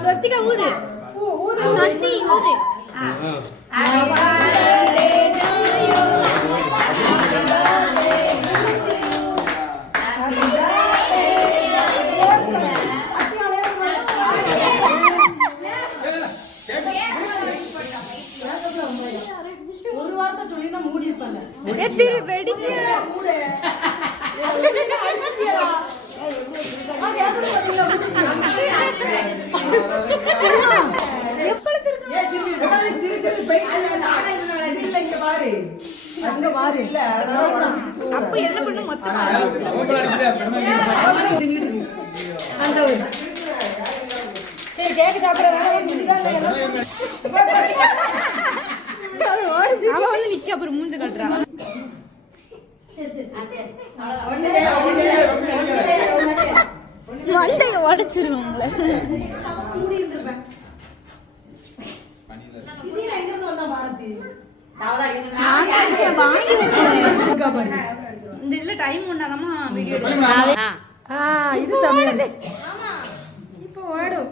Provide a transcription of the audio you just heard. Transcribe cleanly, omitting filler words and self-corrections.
ஸ்வஸ்திகா ஊது ஸ்வஸ்தி ஊது ஒரு வார்த்தை சொல்லி தான் மூடி இருப்பல்ல எத்திரி வெடிக்க மூடு அப்ப என்ன பண்ண மொத்தம் சரி கேக்கு சாப்பிட அவன் வந்து நிக்க அப்புறம் மூஞ்ச கட்டுறான் மண்டைய உடைச்சிருவோம் உங்களை வாங்கி வச்சேன் இந்த இதுல டைம் ஒன்னாதாமா வீடியோ இது சமையல் இப்போ ஓடும்